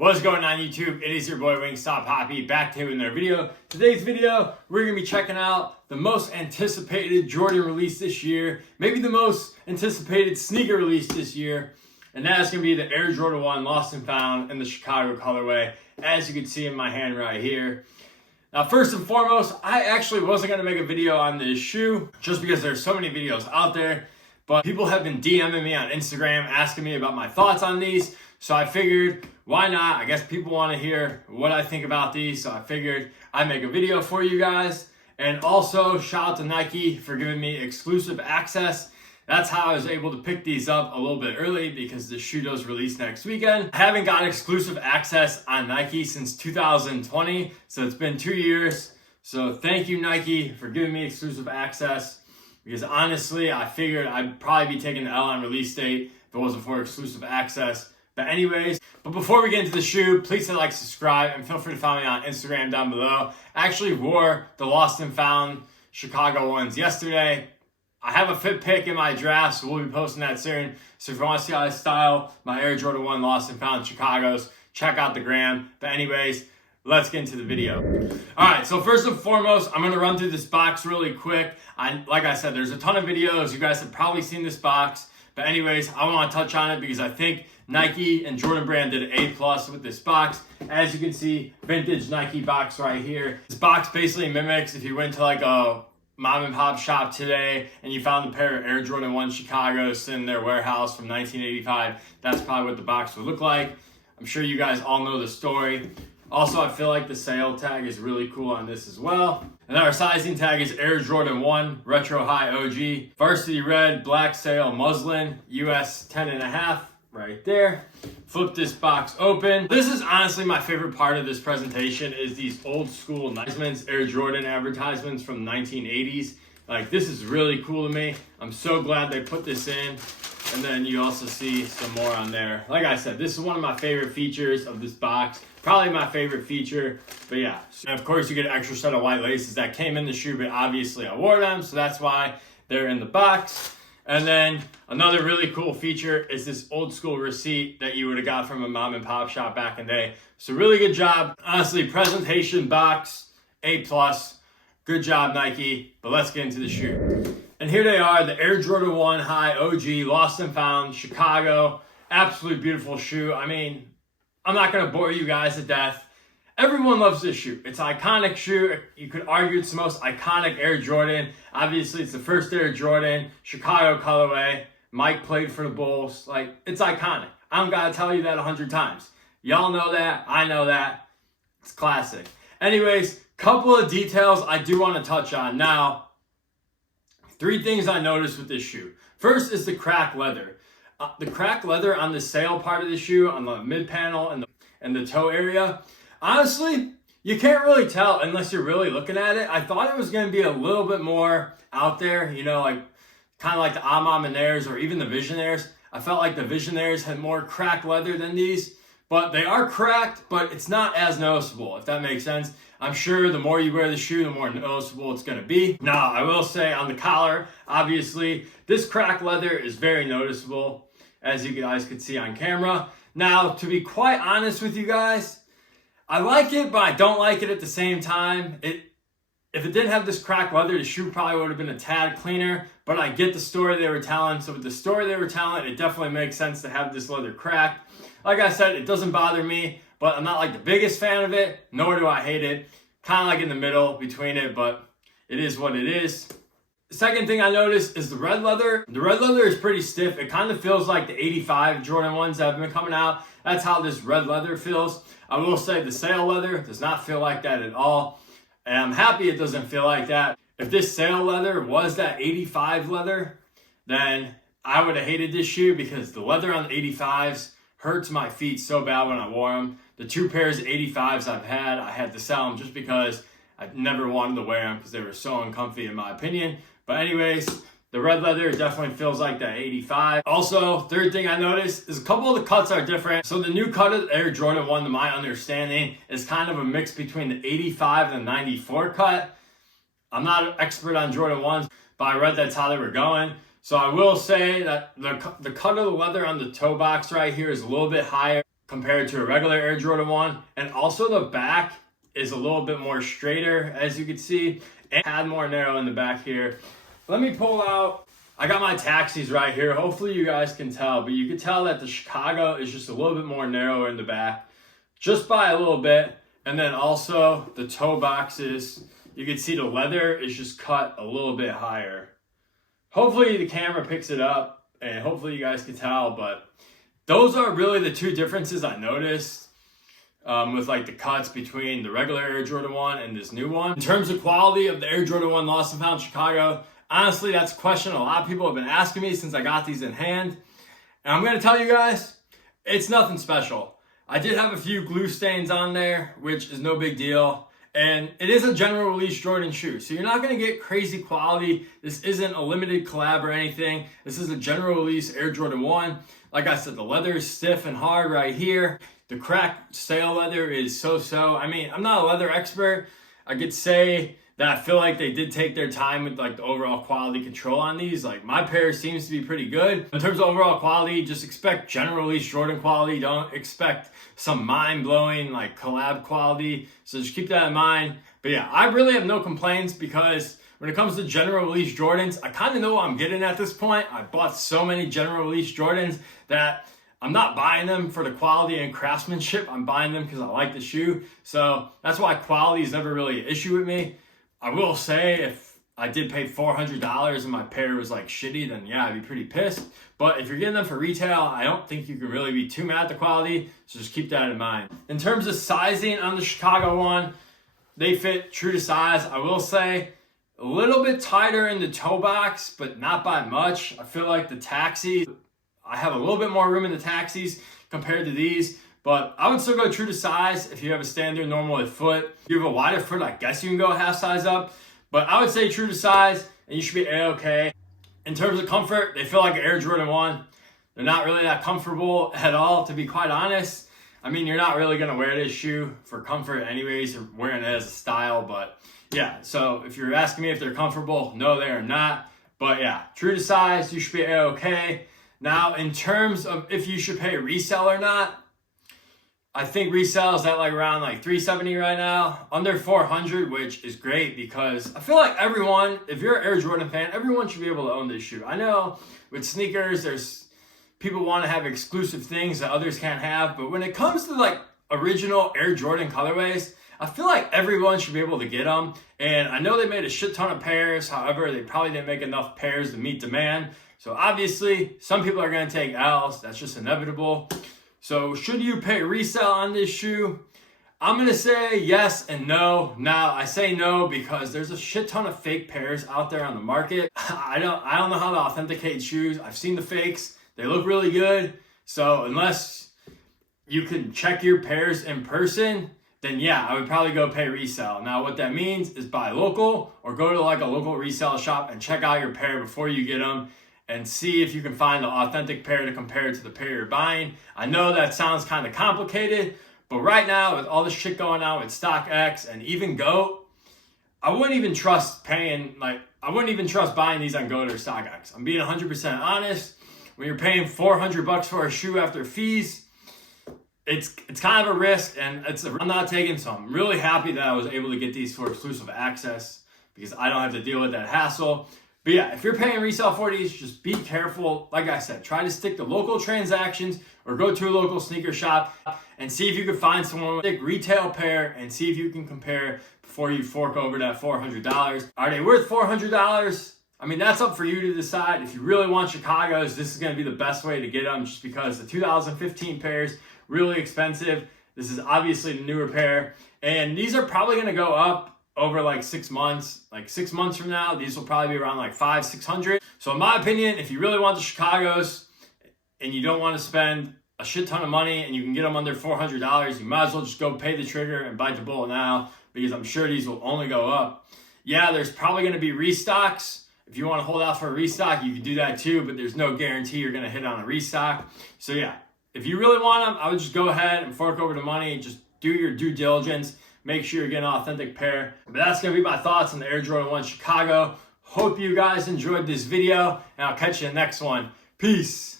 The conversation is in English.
What's going on YouTube? It is your boy Wingstop Hoppy back to another video. Today's video, we're going to be checking out the most anticipated Jordan release this year, maybe the most anticipated sneaker release this year, and that's going to be the Air Jordan 1 Lost and Found in the Chicago colorway, as you can see in my hand right here. Now, first and foremost, I actually wasn't going to make a video on this shoe just because there's so many videos out there, but people have been DMing me on Instagram asking me about my thoughts on these, so I figured, why not? I guess people want to hear what I think about these, so I figured I'd make a video for you guys. And also, shout out to Nike for giving me exclusive access. That's how I was able to pick these up a little bit early because the shoe does release next weekend. I haven't got exclusive access on Nike since 2020, so it's been 2 years. So thank you, Nike, for giving me exclusive access, because honestly, I figured I'd probably be taking the L on release date if it wasn't for exclusive access. But anyways, before we get into the shoe, please hit like, subscribe, and feel free to follow me on Instagram down below. I actually wore the Lost and Found Chicago ones yesterday. I have a fit pick in my draft, so we'll be posting that soon. So if you want to see how I style my Air Jordan 1 Lost and Found Chicagos, check out the gram. But anyways, let's get into the video. All right, so first and foremost, I'm going to run through this box really quick. Like I said, there's a ton of videos. You guys have probably seen this box. But anyways, I want to touch on it because I think Nike and Jordan Brand did an A+ with this box. As you can see, vintage Nike box right here. This box basically mimics if you went to like a mom and pop shop today and you found a pair of Air Jordan 1 Chicagos in their warehouse from 1985. That's probably what the box would look like. I'm sure you guys all know the story. Also, I feel like the sale tag is really cool on this as well. And our sizing tag is Air Jordan 1 Retro High OG. Varsity red, black sail, muslin, US 10.5 right there. Flip this box open. This is honestly my favorite part of this presentation is these old school advertisements, Air Jordan advertisements from the 1980s. Like, this is really cool to me. I'm so glad they put this in. And then you also see some more on there. Like I said, this is one of my favorite features of this box. Probably my favorite feature, but yeah. And of course, you get an extra set of white laces that came in the shoe, but obviously I wore them, so that's why they're in the box. And then another really cool feature is this old school receipt that you would have got from a mom and pop shop back in the day. So really good job. Honestly, presentation, box, A+. Good job, Nike. But let's get into the shoe. And here they are, the Air Jordan 1 High OG, Lost and Found, Chicago. Absolutely beautiful shoe. I mean, I'm not going to bore you guys to death. Everyone loves this shoe. It's an iconic shoe. You could argue it's the most iconic Air Jordan. Obviously, it's the first Air Jordan, Chicago colorway. Mike played for the Bulls. Like, it's iconic. I don't got to tell you that 100 times. Y'all know that. I know that. It's classic. Anyways, couple of details I do want to touch on. Now, 3 things I noticed with this shoe. First is the cracked leather. The cracked leather on the sail part of the shoe, on the mid panel and the toe area. Honestly, you can't really tell unless you're really looking at it. I thought it was going to be a little bit more out there, you know, like kind of like the Amaminaires or even the Visionaires. I felt like the Visionaires had more cracked leather than these, but they are cracked, but it's not as noticeable, if that makes sense. I'm sure the more you wear the shoe, the more noticeable it's going to be. Now, I will say on the collar, obviously, this cracked leather is very noticeable, as you guys could see on camera. Now, to be quite honest with you guys, I like it, but I don't like it at the same time. If it didn't have this cracked leather, the shoe probably would have been a tad cleaner, but I get the story they were telling. So with the story they were telling, it definitely makes sense to have this leather cracked. Like I said, it doesn't bother me, but I'm not like the biggest fan of it, nor do I hate it. Kind of like in the middle between it, but it is what it is. The second thing I noticed is the red leather. The red leather is pretty stiff. It kind of feels like the 85 Jordan ones that have been coming out. That's how this red leather feels. I will say the sail leather does not feel like that at all. And I'm happy it doesn't feel like that. If this sail leather was that 85 leather, then I would have hated this shoe because the leather on the 85s hurts my feet so bad when I wore them. The 2 pairs of 85s I've had, I had to sell them just because I never wanted to wear them because they were so uncomfy in my opinion. But anyways, the red leather definitely feels like that 85. Also, third thing I noticed is a couple of the cuts are different. So the new cut of Air Jordan 1, to my understanding, is kind of a mix between the 85 and the 94 cut. I'm not an expert on Jordan 1s, but I read that's how they were going. So I will say that the cut of the leather on the toe box right here is a little bit higher compared to a regular Air Jordan 1. And also the back is a little bit more straighter, as you can see, and had more narrow in the back here. Let me pull out, I got my taxis right here. Hopefully you guys can tell, but you can tell that the Chicago is just a little bit more narrow in the back, just by a little bit. And then also the toe boxes, you can see the leather is just cut a little bit higher. Hopefully the camera picks it up and hopefully you guys can tell, but those are really the two differences I noticed with like the cuts between the regular Air Jordan 1 and this new one. In terms of quality of the Air Jordan 1 Lost and Found Chicago, honestly, that's a question a lot of people have been asking me since I got these in hand. And I'm going to tell you guys, it's nothing special. I did have a few glue stains on there, which is no big deal. And it is a general release Jordan shoe, so you're not going to get crazy quality. This isn't a limited collab or anything. This is a general release Air Jordan 1. Like I said, the leather is stiff and hard right here. The cracked sail leather is so-so. I mean, I'm not a leather expert. I could say that I feel like they did take their time with like the overall quality control on these. Like my pair seems to be pretty good. In terms of overall quality, just expect general release Jordan quality. Don't expect some mind-blowing like collab quality. So just keep that in mind. But yeah, I really have no complaints because when it comes to general release Jordans, I kind of know what I'm getting at this point. I bought so many general release Jordans that I'm not buying them for the quality and craftsmanship. I'm buying them because I like the shoe. So that's why quality is never really an issue with me. I will say if I did pay $400 and my pair was like shitty, then yeah, I'd be pretty pissed. But if you're getting them for retail, I don't think you can really be too mad at the quality. So just keep that in mind. In terms of sizing on the Chicago one, they fit true to size. I will say a little bit tighter in the toe box, but not by much. I feel like the taxis, I have a little bit more room in the taxis compared to these. But I would still go true to size if you have a standard normal foot. If you have a wider foot, I guess you can go half size up. But I would say true to size, and you should be A-okay. In terms of comfort, they feel like an Air Jordan 1. They're not really that comfortable at all, to be quite honest. I mean, you're not really going to wear this shoe for comfort anyways. You're wearing it as a style. But yeah, so if you're asking me if they're comfortable, no, they are not. But yeah, true to size, you should be A-okay. Now, in terms of if you should pay resell or not, I think resale is at like around like $370 right now, under $400, which is great because I feel like everyone, if you're an Air Jordan fan, everyone should be able to own this shoe. I know with sneakers, there's people want to have exclusive things that others can't have, but when it comes to like original Air Jordan colorways, I feel like everyone should be able to get them. And I know they made a shit ton of pairs. However, they probably didn't make enough pairs to meet demand. So obviously, some people are going to take L's. That's just inevitable. So should you pay resale on this shoe? I'm going to say yes and no. Now, I say no because there's a shit ton of fake pairs out there on the market. I don't know how to authenticate shoes. I've seen the fakes. They look really good. So unless you can check your pairs in person, then yeah, I would probably go pay resale. Now, what that means is buy local or go to like a local resale shop and check out your pair before you get them, and see if you can find the authentic pair to compare to the pair you're buying. I know that sounds kind of complicated, but right now with all this shit going on with StockX and even GOAT, I wouldn't even trust buying these on GOAT or StockX. I'm being 100% honest. When you're paying $400 for a shoe after fees, it's kind of a risk, and I'm not taking some. I'm really happy that I was able to get these for exclusive access because I don't have to deal with that hassle. But yeah, if you're paying resale for these, just be careful. Like I said, try to stick to local transactions or go to a local sneaker shop and see if you can find someone with a retail pair and see if you can compare before you fork over that $400. Are they worth $400? I mean, that's up for you to decide. If you really want Chicago's, this is going to be the best way to get them just because the 2015 pairs, really expensive. This is obviously the newer pair. And these are probably going to go up over like 6 months. Like 6 months from now, these will probably be around like $500-600. So in my opinion, if you really want the Chicago's and you don't want to spend a shit ton of money and you can get them under $400, you might as well just go pay the trigger and bite the bullet now because I'm sure these will only go up. Yeah, there's probably going to be restocks. If you want to hold out for a restock, you can do that too, but there's no guarantee you're going to hit on a restock. So yeah, if you really want them, I would just go ahead and fork over the money. Just do your due diligence. Make sure you're getting an authentic pair. But that's going to be my thoughts on the Air Jordan 1 Chicago. Hope you guys enjoyed this video, and I'll catch you in the next one. Peace.